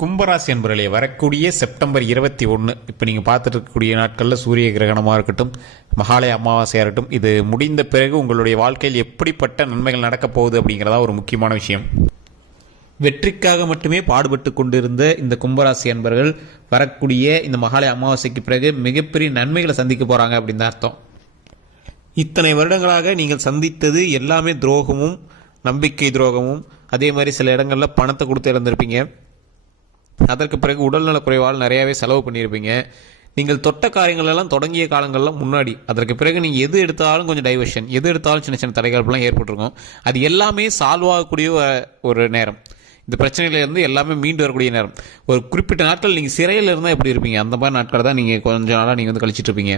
கும்பராசி என்பவர்களே, வரக்கூடிய செப்டம்பர் 21 இப்போ நீங்கள் பார்த்துட்டு இருக்கக்கூடிய நாட்களில் சூரிய கிரகணமாக இருக்கட்டும், மகாலய அமாவாசையாக இருக்கட்டும், இது முடிந்த பிறகு உங்களுடைய வாழ்க்கையில் எப்படிப்பட்ட நன்மைகள் நடக்கப் போகுது அப்படிங்கிறதா ஒரு முக்கியமான விஷயம். வெற்றிக்காக மட்டுமே பாடுபட்டு கொண்டிருந்த இந்த கும்பராசி என்பவர்கள் வரக்கூடிய இந்த மகாலய அமாவாசைக்கு பிறகு மிகப்பெரிய நன்மைகளை சந்திக்க போகிறாங்க அப்படின்னு தான் அர்த்தம். இத்தனை வருடங்களாக நீங்கள் சந்தித்தது எல்லாமே துரோகமும், நம்பிக்கை துரோகமும், அதே மாதிரி சில இடங்களில் பணத்தை கொடுத்து இழந்திருப்பீங்க. அதற்கு பிறகு உடல்நல குறைவால் நிறையாவே செலவு பண்ணியிருப்பீங்க. நீங்கள் தொட்ட காரியங்களெல்லாம் தொடங்கிய காலங்களில் முன்னாடி, அதற்கு பிறகு நீங்கள் எது எடுத்தாலும் கொஞ்சம் டைவர்ஷன், எது எடுத்தாலும் சின்ன சின்ன தடைகள்லாம் ஏற்பட்டிருக்கும். அது எல்லாமே சால்வ் ஆகக்கூடிய ஒரு நேரம். இந்த பிரச்சனையிலேருந்து எல்லாமே மீண்டு வரக்கூடிய நேரம். ஒரு குறிப்பிட்ட நாட்கள் நீங்கள் சிறையில் இருந்தால் எப்படி இருப்பீங்க, அந்த மாதிரி நாட்கள் தான் நீங்கள் கொஞ்சம் நாளாக நீங்கள் வந்து கழிச்சிட்டு இருப்பீங்க.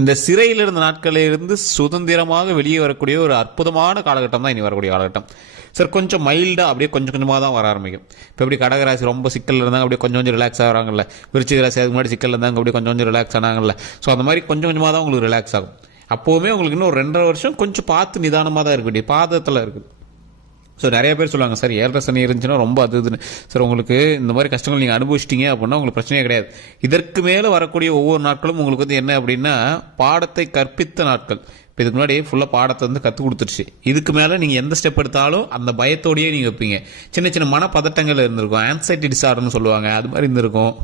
இந்த சிறையில் இருந்த நாட்களிலிருந்து சுதந்திரமாக வெளியே வரக்கூடிய ஒரு அற்புதமான காலகட்டம் தான் இனி வரக்கூடிய காலகட்டம். சார் கொஞ்சம் மைல்டாக அப்படியே கொஞ்சம் கொஞ்சமாக தான் வர ஆரம்பிக்கும். இப்போ எப்படி கடகராசி ரொம்ப சிக்கலில் இருந்தாங்க, அப்படியே கொஞ்சம் கொஞ்சம் ரிலாக்ஸ் ஆகிறாங்கல்ல. விருச்சிக ராசி அதுக்கு முன்னாடி சிக்கலில் இருந்தாங்க, அப்படியே கொஞ்சம் கொஞ்சம் ரிலாக்ஸ் ஆனாங்கல்ல. ஸோ அந்த மாதிரி கொஞ்சம் கொஞ்சமாக தான் உங்களுக்கு ரிலாக்ஸ் ஆகும். அப்போவுமே உங்களுக்கு இன்னும் ஒரு 2.5 வருஷம் கொஞ்சம் பார்த்து நிதானமாக தான் இருக்க வேண்டிய பாதத்தில் இருக்குது. ஸோ நிறைய பேர் சொல்லுவாங்க, சார் 7.5 சனி இருந்துச்சுன்னா ரொம்ப அதுன்னு. சார் உங்களுக்கு இந்த மாதிரி கஷ்டங்கள் நீங்கள் அனுபவிச்சிட்டிங்க அப்படின்னா உங்களுக்கு பிரச்சனையே கிடையாது. இதற்கு மேலே வரக்கூடிய ஒவ்வொரு நாட்களும் உங்களுக்கு வந்து என்ன அப்படின்னா பாடத்தை கற்பித்த நாட்கள். இப்போ இதுக்கு முன்னாடி ஃபுல்லாக பாடத்தை வந்து கற்றுக் கொடுத்துருச்சு. இதுக்கு மேலே நீங்கள் எந்த ஸ்டெப் எடுத்தாலும் அந்த பயத்தோடையே நீங்கள் வைப்பீங்க. சின்ன சின்ன மனப்பதட்டங்கள் இருந்திருக்கும், ஆன்சைட்டி டிஸார்டர்னு சொல்லுவாங்க, அது மாதிரி இருந்திருக்கும்.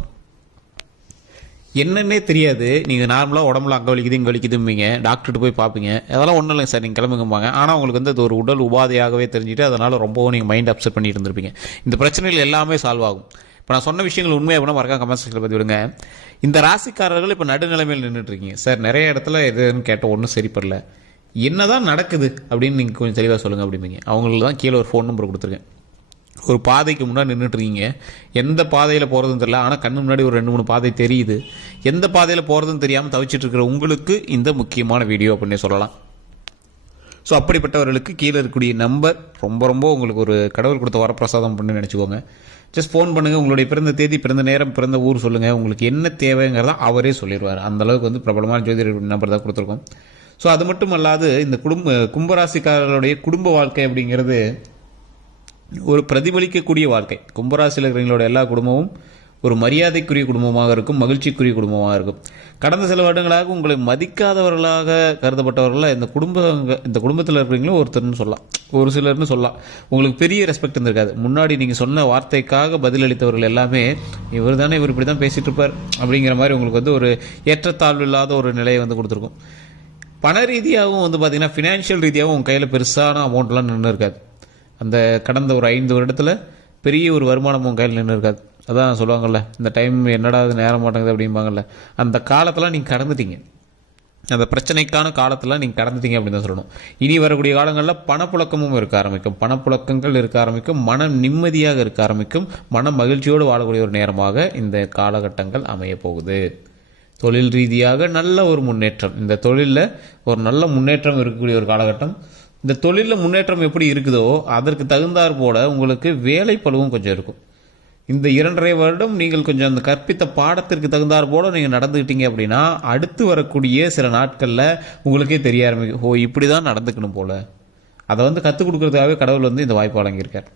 என்னன்னே தெரியாது. நீங்கள் நார்மலாக உடம்புல அங்கே வலிக்குது இங்கே வலிக்குதும்பீங்க, டாக்டர்கிட்ட போய் பார்ப்பீங்க. அதெல்லாம் ஒன்றும் இல்லைங்க சார், நீங்கள் கிளம்புங்கம்பாங்க. ஆனால் உங்களுக்கு வந்து அது ஒரு உடல் உபாதையாகவே தெரிஞ்சுட்டு அதனால் ரொம்பவும் நீங்கள் மைண்ட் அப்செட் பண்ணிட்டு இருந்திருப்பீங்க. இந்த பிரச்சனைகள் எல்லாமே சால்வ் ஆகும். இப்போ நான் சொன்ன விஷயங்கள் உண்மையாக அப்படின்னா மறக்காம கமெண்ட் செக்ஷனில் பற்றி விடுங்க. இந்த ராசிக்காரர்கள் இப்போ நடுநிலைமையில் நின்றுட்டு இருக்கீங்க. சார் நிறைய இடத்துல எதுன்னு கேட்டால் ஒன்றும் சரிப்படல, என்னதான் நடக்குது அப்படின்னு நீங்கள் கொஞ்சம் தெளிவாக சொல்லுங்கள் அப்படிம்பீங்க. அவங்களுக்கு தான் கீழே ஒரு ஃபோன் நம்பர் கொடுத்துருக்கேன். ஒரு பாதைக்கு முன்னாடி நின்றுட்டுருக்கீங்க, எந்த பாதையில் போகிறதுன்னு தெரியல, ஆனால் கண்ணு முன்னாடி ஒரு 2-3 பாதை தெரியுது. எந்த பாதையில் போகிறதுன்னு தெரியாமல் தவிச்சிட்டு இருக்கிற உங்களுக்கு இந்த முக்கியமான வீடியோ அப்படின்னே சொல்லலாம். ஸோ அப்படிப்பட்டவர்களுக்கு கீழே இருக்கக்கூடிய நம்பர் ரொம்ப ரொம்ப உங்களுக்கு ஒரு கடவுள் கொடுத்த வரப்பிரசாதம் பண்ணி நினச்சிக்கோங்க. ஜஸ்ட் ஃபோன் பண்ணுங்கள், உங்களுடைய பிறந்த தேதி, பிறந்த நேரம், பிறந்த ஊர் சொல்லுங்கள், உங்களுக்கு என்ன தேவைங்கிறத அவரே சொல்லிடுவார். அந்தளவுக்கு வந்து பிரபலமான ஜோதிடர் நம்பர் தான் கொடுத்துருக்கோம். ஸோ அது மட்டும் அல்லாது இந்த கும்பராசிக்காரர்களுடைய குடும்ப வாழ்க்கை அப்படிங்கிறது ஒரு பிரதிபலிக்கக்கூடிய வாழ்க்கை. கும்பராசியில் இருக்கிறவங்களோட எல்லா குடும்பமும் ஒரு மரியாதைக்குரிய குடும்பமாக இருக்கும், மகிழ்ச்சிக்குரிய குடும்பமாக இருக்கும். கடந்த சில வருடங்களாக உங்களை மதிக்காதவர்களாக கருதப்பட்டவர்கள் இந்த குடும்பத்தில் இருக்கிறவங்களும் ஒருத்தர்னு சொல்லலாம், ஒரு சிலர்னு சொல்லலாம். உங்களுக்கு பெரிய ரெஸ்பெக்ட் இருந்திருக்காது. முன்னாடி நீங்கள் சொன்ன வார்த்தைக்காக பதிலளித்தவர்கள் எல்லாமே இவர் தானே, இவர் இப்படி தான் பேசிகிட்டு இருப்பார் அப்படிங்கிற மாதிரி உங்களுக்கு வந்து ஒரு ஏற்றத்தாழ்வு இல்லாத ஒரு நிலையை வந்து கொடுத்துருக்கும். பண ரீதியாகவும் வந்து பார்த்தீங்கன்னா ஃபினான்ஷியல் ரீதியாகவும் உங்கள் கையில் பெருசான அமௌண்ட்லாம் நின்று இருக்காது. அந்த கடந்த ஒரு 5 வருடத்தில் பெரிய ஒரு வருமானம் உங்கள் கையில் நின்று இருக்காது. அதான் சொல்லுவாங்கள்ல, இந்த டைம் என்னடா அது நேரம் மாட்டேங்குது அப்படிம்பாங்கள்ல, அந்த காலத்தில் நீங்கள் கடந்துட்டீங்க. அந்த பிரச்சனைக்கான காலத்தில் நீங்கள் கடந்துட்டீங்க அப்படின்னு தான் சொல்லணும். இனி வரக்கூடிய காலங்களில் பணப்புழக்கமும் இருக்க ஆரம்பிக்கும், பணப்புழக்கங்கள் இருக்க ஆரம்பிக்கும், மன நிம்மதியாக இருக்க ஆரம்பிக்கும், மன மகிழ்ச்சியோடு வாழக்கூடிய ஒரு நேரமாக இந்த காலகட்டங்கள் அமைய போகுது. தொழில் ரீதியாக நல்ல ஒரு முன்னேற்றம், இந்த தொழிலில் ஒரு நல்ல முன்னேற்றம் இருக்கக்கூடிய ஒரு காலகட்டம். இந்த தொழிலில் முன்னேற்றம் எப்படி இருக்குதோ அதற்கு தகுந்தாற் போல உங்களுக்கு வேலை பளுவும் கொஞ்சம் இருக்கும். இந்த 2.5 வருடம் நீங்கள் கொஞ்சம் அந்த கற்பித்த பாடத்திற்கு தகுந்தாற் போல நீங்கள் நடந்துக்கிட்டீங்க அப்படின்னா அடுத்து வரக்கூடிய சில நாட்களில் உங்களுக்கே தெரிய ஆரம்பிக்கும், ஓ இப்படி தான் நடந்துக்கணும் போல. அதை வந்து கற்றுக் கொடுக்கறதுக்காகவே கடவுள் வந்து இந்த வாய்ப்பு வழங்கியிருக்கார்.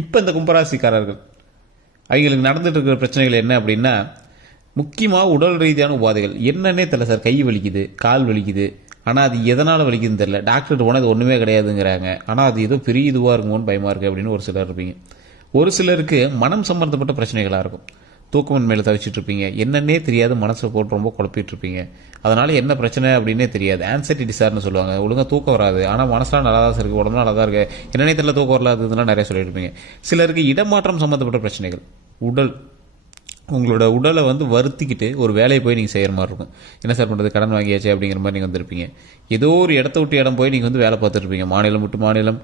இப்போ இந்த கும்பராசிக்காரர்கள் அவங்களுக்கு நடந்துட்டு இருக்கிற பிரச்சனைகள் என்ன அப்படின்னா, முக்கியமாக உடல் ரீதியான உபாதைகள். என்னன்னே தெரியல சார், கை வலிக்குது, கால் வலிக்குது, ஆனால் அது எதனால் வலிக்குதுன்னு தெரியல. டாக்டர்கிட்ட போனால் அது ஒன்றுமே கிடையாதுங்கிறாங்க, ஆனால் அது ஏதோ பெரிய இதுவாக இருக்குமோன்னு பயமாக இருக்குது அப்படின்னு ஒரு சிலர் இருப்பீங்க. ஒரு சிலருக்கு மனம் சம்பந்தப்பட்ட பிரச்சனைகளாக இருக்கும். தூக்கமின்மையில் தவிச்சிட்டு இருப்பீங்க, என்னன்னே தெரியாது, மனசை போட்டு ரொம்ப குழப்பிட்டு இருப்பீங்க. அதனால் என்ன பிரச்சனை அப்படின்னே தெரியாது. ஆன்சைட்டி டிஸார்டர்னு சொல்லுவாங்க. ஒழுங்காக தூக்கம் வராது, ஆனால் மனசெலாம் நல்லா தான் இருக்குது, உடம்புலாம் நல்லா தான் இருக்குது, என்னன்னே தெரியல, தூக்கம் வரலாது, இதெல்லாம் நிறைய சொல்லிட்டு இருப்பீங்க. சிலருக்கு இடமாற்றம் சம்மந்தப்பட்ட பிரச்சனைகள். உங்களோட உடலை வந்து வருத்திக்கிட்டு ஒரு வேலையை போய் நீங்கள் செய்கிற மாதிரி இருக்கும். என்ன சார் பண்ணுறது, கடன் வாங்கியாச்சு அப்படிங்கிற மாதிரி நீங்கள் வந்துருப்பீங்க. ஏதோ ஒரு இடத்த விட்டு இடம் போய் நீங்கள் வந்து வேலை பார்த்துருப்பீங்க. மாநிலம் விட்டு மாநிலம்,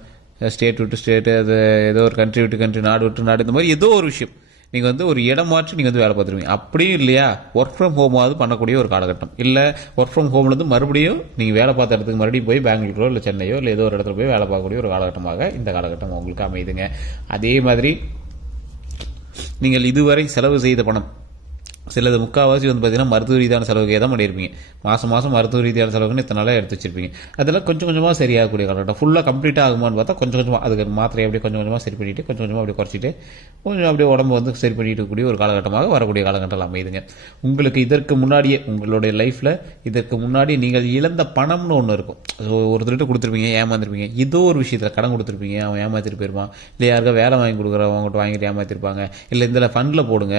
ஸ்டேட் விட்டு ஸ்டேட்டு, அது ஏதோ ஒரு கண்ட்ரி விட்டு கண்ட்ரி, நாடு விட்டு நாடு, இந்த மாதிரி ஏதோ ஒரு விஷயம் நீங்கள் வந்து ஒரு இடம் மாற்றி நீங்கள் வந்து வேலை பார்த்துருவீங்க. அப்படியும் இல்லையா, ஒர்க் ஃப்ரம் ஹோமாவது பண்ணக்கூடிய ஒரு காலகட்டம். இல்லை ஒர்க் ஃப்ரம் ஹோம்லேருந்து மறுபடியும் நீங்கள் வேலை பார்த்த இடத்துக்கு மறுபடியும் போய் பெங்களூரோ இல்லை சென்னையோ இல்லை ஏதோ ஒரு இடத்துல போய் வேலை பார்க்கக்கூடிய ஒரு காலகட்டமாக இந்த காலகட்டம் உங்களுக்கு அமையுதுங்க. அதே மாதிரி நீங்கள் இதுவரை செலவு செய்த பணம், சிலது முக்கால்வாசி வந்து பார்த்தீங்கன்னா மருத்துவ ரீதியான செலவுக்கே தான் பண்ணியிருப்பீங்க. மாதம் மாதம் மருத்துவ ரீதியான செலவுக்குன்னு இத்தனை நாளாக எடுத்து வச்சிருப்பீங்க. அதெல்லாம் கொஞ்சம் கொஞ்சமாக சரியாகக்கூடிய காலகட்டம். ஃபுல்லாக கம்ப்ளீட்டாக ஆகுமான்னு பார்த்தா கொஞ்சம் கொஞ்சமாக அதுக்கு மாத்திரை அப்படியே கொஞ்சம் கொஞ்சமாக சரி பண்ணிவிட்டு கொஞ்சம் கொஞ்சமாக அப்படியே குறைச்சிட்டு கொஞ்சம் அப்படியே உடம்பு வந்து சரி பண்ணிட்டு கூடிய ஒரு காலகட்டமாக வரக்கூடிய காலகட்டம் அமையுதுங்க. உங்களுக்கு இதற்கு முன்னாடியே உங்களுடைய லைஃப்பில் இதற்கு முன்னாடி நீங்கள் இழந்த பணம்னு ஒன்று இருக்கும். ஒருத்தர்கிட்ட கொடுத்துருப்பீங்க, ஏமாந்துருப்பீங்க. ஏதோ ஒரு விஷயத்தில் கடன் கொடுத்துருப்பீங்க, அவன் ஏமாத்திட்டு போயிருப்பான். இல்லை யாருக்கா வேலை வாங்கி கொடுக்குறவங்ககிட்ட வாங்கிட்டு ஏமாத்திருப்பாங்க. இல்லை இதில் ஃபண்டில் போடுங்க,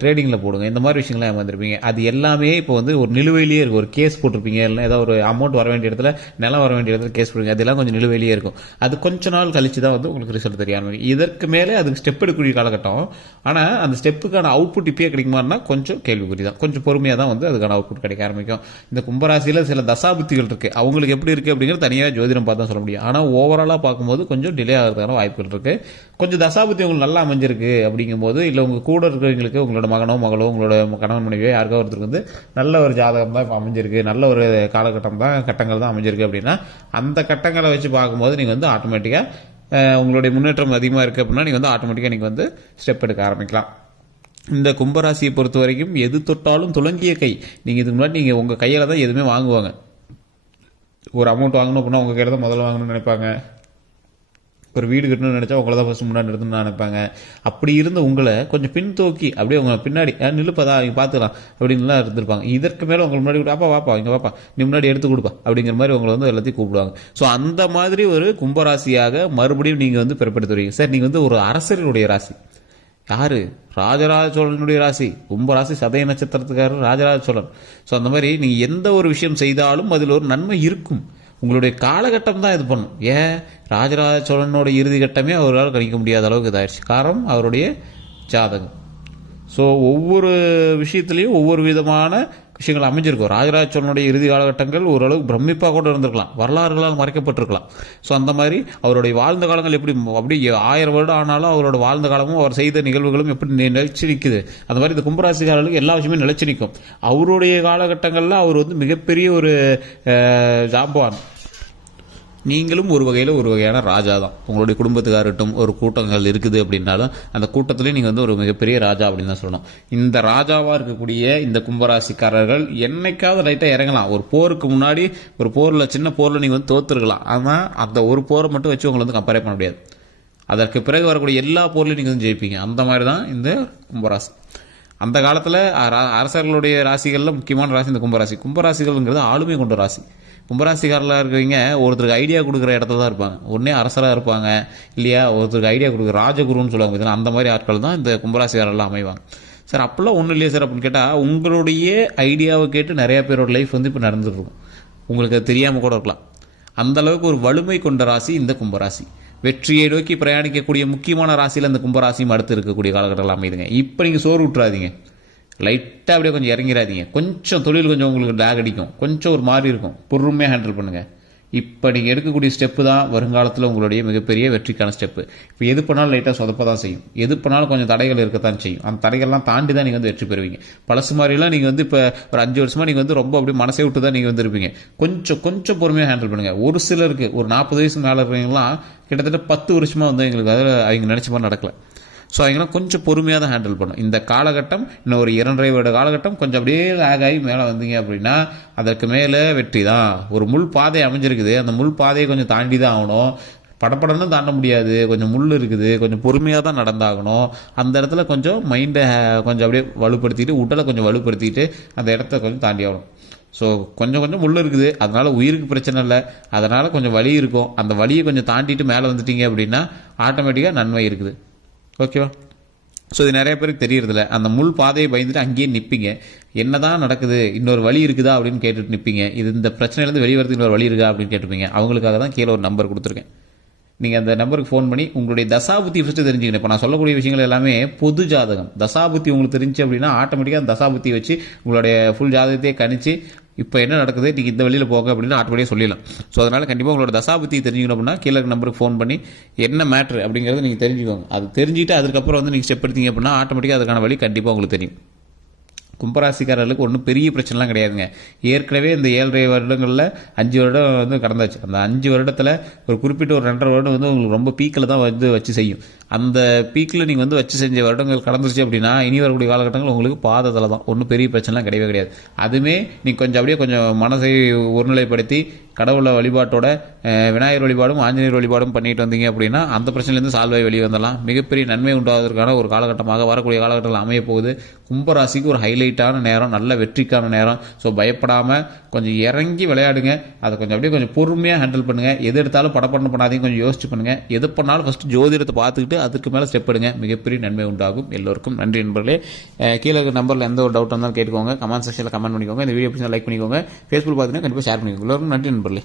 ட்ரேடிங்கில் போடுங்க, இந்த மாதிரி விஷயங்கள்லாம் ஏமாந்துருப்பீங்க. அது எல்லாமே இப்போ வந்து ஒரு நிலுவையிலேயே இருக்கும். ஒரு கேஸ் போட்டிருப்பீங்க, இல்லை ஏதாவது ஒரு அமௌண்ட் வர வேண்டிய இடத்துல, நிலம் வர வேண்டிய இடத்துல கேஸ் போடுங்க. அதெல்லாம் கொஞ்சம் நிலுவையிலேயே இருக்கும். அது கொஞ்ச நாள் கழிச்சு தான் வந்து உங்களுக்கு ரிசல்ட் தெரிய ஆரம்பிக்கும். இதற்கு மேலே அதுக்கு ஸ்டெப் எடுக்கக்கூடிய காலகட்டம். ஆனால் அந்த ஸ்டெப்புக்கான அவுட்புட் இப்பயே கிடைக்குமான்னா கொஞ்சம் கேள்விக்குறி தான். கொஞ்சம் பொறுமையாக தான் வந்து அதுக்கான அவுட்புட் கிடைக்க ஆரம்பிக்கும். இந்த கும்பராசியில் சில தசாபுத்திகள் இருக்கு, அவங்களுக்கு எப்படி இருக்கு அப்படிங்கிறது தனியாக ஜோதிடம் பார்த்து தான் சொல்ல முடியும். ஆனால் ஓவராலாக பார்க்கும்போது கொஞ்சம் டிலே ஆகிறதுக்கான வாய்ப்புகள் இருக்கு. கொஞ்சம் தசாபுத்தி உங்களுக்கு நல்லா அமைஞ்சிருக்கு அப்படிங்கும்போது, இல்லை உங்கள் கூட இருக்கிறவங்களுக்கு உங்களோட மகனோ மகளோ உங்களோட கணவன் மனைவியோ யாருக்கோ ஒருத்தருக்கு வந்து நல்ல ஒரு ஜாதகம் தான் இப்போ அமைஞ்சிருக்கு, நல்ல ஒரு காலகட்டம் தான், கட்டங்கள் தான் அமைஞ்சிருக்கு அப்படின்னா அந்த கட்டங்களை வச்சு பார்க்கும்போது நீங்கள் வந்து ஆட்டோமேட்டிக்காக உங்களுடைய முன்னேற்றம் அதிகமாக இருக்குது அப்படின்னா நீங்கள் வந்து ஆட்டோமேட்டிக்காக நீங்கள் வந்து ஸ்டெப் எடுக்க ஆரம்பிக்கலாம். இந்த கும்பராசியை பொறுத்த வரைக்கும் எது தொட்டாலும் துலங்கிய கை. நீங்கள் இதுக்கு முன்னாடி நீங்கள் உங்கள் கையில் தான் எதுவுமே வாங்குவாங்க. ஒரு அமௌண்ட் வாங்கணும் அப்படின்னா உங்கள் கையில் தான் முதல்ல வாங்கணும்னு நினைப்பாங்க. ஒரு வீடு கட்டணும்னு நினச்சா உங்களை தான் ஃபஸ்ட்டு முன்னாடி எடுத்துன்னு நினைப்பாங்க. அப்படி இருந்த உங்களை கொஞ்சம் பின்தோக்கி அப்படியே உங்களை பின்னாடி நிலுப்பதா இங்கே பார்த்துக்கலாம் அப்படின்லாம் இருந்திருப்பாங்க. இதற்கு மேலே உங்களை முன்னாடி அப்பா வாப்பா இங்கே வாப்பா நீ முன்னாடி எடுத்து கொடுப்பா அப்படிங்கிற மாதிரி உங்களை வந்து எல்லாத்தையும் கூப்பிடுவாங்க. ஸோ அந்த மாதிரி ஒரு கும்பராசியாக மறுபடியும் நீங்கள் வந்து பிறப்படுத்துவீங்க. சார் நீங்கள் வந்து ஒரு அரசர்களுடைய ராசி. யாரு? ராஜராஜ சோழனுடைய ராசி. கும்பராசி சதய நட்சத்திரத்துக்காரர் ராஜராஜ சோழன். ஸோ அந்த மாதிரி நீங்கள் எந்த ஒரு விஷயம் செய்தாலும் அதில் ஒரு நன்மை இருக்கும். உங்களுடைய காலகட்டம் தான் இது பண்ணும். ஏன்? ராஜராஜ சோழனோட இறுதி கட்டமே அவரால் கணிக்க முடியாத அளவுக்கு இதாகிடுச்சு. காரணம் அவருடைய ஜாதகம். ஸோ ஒவ்வொரு விஷயத்துலையும் ஒவ்வொரு விதமான விஷயங்கள் அமைஞ்சிருக்கும். ராஜராஜ சோழனுடைய இறுதி காலகட்டங்கள் ஓரளவுக்கு பிரமிப்பாக கூட இருந்திருக்கலாம், வரலாறுகளால் மறைக்கப்பட்டிருக்கலாம். ஸோ அந்த மாதிரி அவருடைய வாழ்ந்த காலங்கள் எப்படி அப்படி 1000 வருடம் ஆனாலும் அவரோட வாழ்ந்த காலமும் அவர் செய்த நிகழ்வுகளும் எப்படி நிலைச்சு நிற்குது. அந்த மாதிரி இந்த கும்பராசிக்காரர்களுக்கு எல்லா விஷயமே நிலைச்சு நிற்கும். அவருடைய காலகட்டங்களில் அவர் வந்து மிகப்பெரிய ஒரு ஜாம்பவான். நீங்களும் ஒரு வகையில் ஒரு வகையான ராஜா தான். உங்களுடைய குடும்பத்துக்காரட்டும் ஒரு கூட்டங்கள் இருக்குது அப்படின்னாலும் அந்த கூட்டத்திலேயே நீங்கள் வந்து ஒரு மிகப்பெரிய ராஜா அப்படின்னு தான் சொல்லணும். இந்த ராஜாவாக இருக்கக்கூடிய இந்த கும்பராசிக்காரர்கள் என்னைக்காவது லைட்டாக இறங்கலாம். ஒரு போருக்கு முன்னாடி ஒரு போரில் சின்ன போரில் நீங்கள் வந்து தோற்றுருக்கலாம். ஆனால் அந்த ஒரு போரை மட்டும் வச்சு உங்களை வந்து கம்பேர் பண்ண முடியாது. அதற்கு பிறகு வரக்கூடிய எல்லா போர்லையும் நீங்கள் வந்து ஜெயிப்பீங்க. அந்த மாதிரி தான் இந்த கும்பராசி. அந்த காலத்தில் அரசர்களுடைய ராசிகளில் முக்கியமான ராசி இந்த கும்பராசி. கும்பராசிகள்ங்கிறது ஆளுமை கொண்ட ராசி. கும்பராசிக்காரலாக இருக்கிறவங்க ஒருத்தருக்கு ஐடியா கொடுக்குற இடத்துல தான் இருப்பாங்க. ஒன்றே அரசராக இருப்பாங்க, இல்லையா ஒருத்தருக்கு ஐடியா கொடுக்குற ராஜகுருன்னு சொல்லுவாங்க பார்த்தீங்கன்னா, அந்த மாதிரி ஆட்கள் தான் இந்த கும்பராசிக்காரெல்லாம் அமைவாங்க. சார் அப்போல்லாம் ஒன்றும் இல்லையா சார் அப்படின்னு கேட்டால், உங்களுடைய ஐடியாவை கேட்டு நிறையா பேரோட லைஃப் வந்து இப்போ நடந்துருக்கும். உங்களுக்கு அது தெரியாமல் கூட இருக்கலாம். அந்தளவுக்கு ஒரு வலிமை கொண்ட ராசி இந்த கும்பராசி. வெற்றியை நோக்கி பிரயாணிக்கக்கூடிய முக்கியமான ராசியில் அந்த கும்பராசியும் அடுத்து இருக்கக்கூடிய காலகட்டத்தில் அமைதுங்க. இப்போ நீங்கள் சோறு விட்டுறாதீங்க, லைட்டாக அப்படியே கொஞ்சம் இறங்கிறாதீங்க. கொஞ்சம் தொழில் கொஞ்சம் உங்களுக்கு லேக் அடிக்கும், கொஞ்சம் ஒரு மாதிரி இருக்கும், பொறுமையாக ஹேண்டில் பண்ணுங்கள். இப்போ நீங்கள் எடுக்கக்கூடிய ஸ்டெப்பு தான் வருங்காலத்தில் உங்களுடைய மிகப்பெரிய வெற்றிக்கான ஸ்டெப்பு. இப்போ எது பண்ணாலும் லைட்டாக சொதப்ப தான் செய்யும், எது பண்ணாலும் கொஞ்சம் தடைகள் இருக்கத்தான் செய்யும். அந்த தடைகள்லாம் தாண்டி தான் நீங்கள் வந்து வெற்றி பெறுவீங்க. பழசு மாதிரிலாம் நீங்கள் வந்து இப்போ ஒரு 5 வருஷமாக நீங்கள் வந்து ரொம்ப அப்படியே மனசை விட்டு தான் நீங்கள் வந்துருப்பீங்க. கொஞ்சம் பொறுமையாக ஹேண்டில் பண்ணுங்கள். ஒரு சிலருக்கு ஒரு 40 வயசு மேலே இருக்கிறவங்களாம் கிட்டத்தட்ட 10 வருஷமாக வந்து எங்களுக்கு அதில் அவங்க நினச்ச மாதிரி நடக்கலை. ஸோ அவங்களாம் கொஞ்சம் பொறுமையாக தான் ஹேண்டில் பண்ணும். இந்த காலகட்டம் இன்னும் ஒரு 2.5 வருட காலகட்டம் கொஞ்சம் அப்படியே லேக் ஆகி மேலே வந்தீங்க அப்படின்னா அதற்கு மேலே வெற்றி தான். ஒரு முள் பாதை அமைஞ்சிருக்குது, அந்த முள் பாதையை கொஞ்சம் தாண்டி தான் ஆகணும். படப்படன்னு தாண்ட முடியாது, கொஞ்சம் முள் இருக்குது, கொஞ்சம் பொறுமையாக தான் நடந்தாகணும். அந்த இடத்துல கொஞ்சம் மைண்டை கொஞ்சம் அப்படியே வலுப்படுத்திட்டு, உடலை கொஞ்சம் வலுப்படுத்திட்டு அந்த இடத்த கொஞ்சம் தாண்டி ஆகணும். ஸோ கொஞ்சம் முள் இருக்குது, அதனால் உயிருக்கு பிரச்சனை இல்லை, அதனால் கொஞ்சம் வலி இருக்கும். அந்த வலியை கொஞ்சம் தாண்டிட்டு மேலே வந்துட்டீங்க அப்படின்னா ஆட்டோமேட்டிக்காக நன்மை இருக்குது. ஓகேவா? ஸோ இது நிறைய பேருக்கு தெரியறதில்ல. அந்த முள் பாதையை பயந்துட்டு அங்கேயே நிற்பீங்க. என்ன தான் நடக்குது, இன்னொரு வழி இருக்குதா அப்படின்னு கேட்டுட்டு நிற்பீங்க. இது இந்த பிரச்சனையிலேருந்து வெளிவரத்துக்கு இன்னொரு வழி இருக்கா அப்படின்னு கேட்டுப்பீங்க. அவங்களுக்காக தான் கீழே ஒரு நம்பர் கொடுத்துருக்கேன். நீங்கள் அந்த நம்பருக்கு ஃபோன் பண்ணி உங்களுடைய தசாபுத்தி ஃபஸ்ட்டு தெரிஞ்சுக்கணும். இப்போ நான் சொல்லக்கூடிய விஷயங்கள் எல்லாமே பொது ஜாதகம். தசாபுத்தி உங்களுக்கு தெரிஞ்சு அப்படின்னா ஆட்டோமேட்டிக்காக அந்த தசாபுத்தி வச்சு உங்களுடைய ஃபுல் ஜாதகத்தையே கணிச்சு இப்போ என்ன நடக்குது, நீங்கள் இந்த வழியில் போக அப்படின்னு ஆட்டோமேட்டிக்காக சொல்லிடலாம். ஸோ அதனால் கண்டிப்பாக உங்களோட தசாபுத்தி தெரிஞ்சுக்கணும் அப்படின்னா கீழே நம்பருக்கு ஃபோன் பண்ணி என்ன மேட்ரு அப்படிங்கிறத நீங்கள் தெரிஞ்சுக்கோங்க. அது தெரிஞ்சுட்டு அதுக்கப்புறம் வந்து நீங்கள் ஸ்டெப் எடுத்தீங்க அப்படின்னா ஆட்டோமேட்டிக்காக அதுக்கான வழி கண்டிப்பாக உங்களுக்கு தெரியும். கும்பராசிக்காரர்களுக்கு ஒன்றும் பெரிய பிரச்சனைலாம் கிடையாதுங்க. ஏற்கனவே இந்த 7.5 வருடங்களில் 5 வருடம் வந்து கடந்தாச்சு. அந்த 5 வருடத்தில் ஒரு குறிப்பிட்ட ஒரு 2.5 வருடம் வந்து உங்களுக்கு ரொம்ப பீக்கில் தான் வந்து வச்சு செய்யும். அந்த பீக்கில் நீங்கள் வந்து வச்சு செஞ்ச வருடங்கள் கடந்துருச்சு அப்படின்னா இனி வரக்கூடிய காலகட்டங்கள் உங்களுக்கு பாதத்தில் தான், ஒன்றும் பெரிய பிரச்சனைலாம் கிடையவே கிடையாது. அதுவுமே நீங்கள் கொஞ்சம் அப்படியே கொஞ்சம் மனசை ஒருநிலைப்படுத்தி கடவுளை வழிபாட்டோட விநாயகர் வழிபாடும் ஆஞ்சநேயர் வழிபாடும் பண்ணிட்டு வந்தீங்க அப்படின்னா அந்த பிரச்சனையிலேருந்து சால்வ் ஆகி வெளியே வந்துடலாம். மிகப்பெரிய நன்மை உண்டாவதற்கான ஒரு காலகட்டமாக வரக்கூடிய காலகட்டத்தில் அமைய போகுது. கும்பராசிக்கு ஒரு ஹைலைட்டான நேரம், நல்ல வெற்றிக்கான நேரம். ஸோ பயப்படாமல் கொஞ்சம் இறங்கி விளையாடுங்க. அதை கொஞ்சம் அப்படியே கொஞ்சம் பொறுமையாக ஹேண்டில் பண்ணுங்கள். எது எடுத்தாலும் படப்படணும் பண்ணாதீங்க, கொஞ்சம் யோசிச்சு பண்ணுங்கள். எது பண்ணாலும் ஃபஸ்ட்டு ஜோதிடத்தை பார்த்துக்கிட்டு அதுக்கு மேலே ஸ்டெப் எடுங்க. மிகப்பெரிய நன்மை உண்டாகும். எல்லோருக்கும் நன்றி நண்பர்களே. கீழே இருக்க நம்பரில் எந்த ஒரு டவுட் இருந்தாலும் கேட்டுக்கோங்க. கமெண்ட் செக்ஷனில் கமெண்ட் பண்ணிக்கோங்க. இந்த வீடியோ பிடிச்சா லைக் பண்ணிக்கோங்க. ஃபேஸ்புக் பார்த்தீங்கன்னா கண்டிப்பாக ஷேர் பண்ணிக்கோங்க. எல்லோருக்கும் நன்றி நண்பர்களே.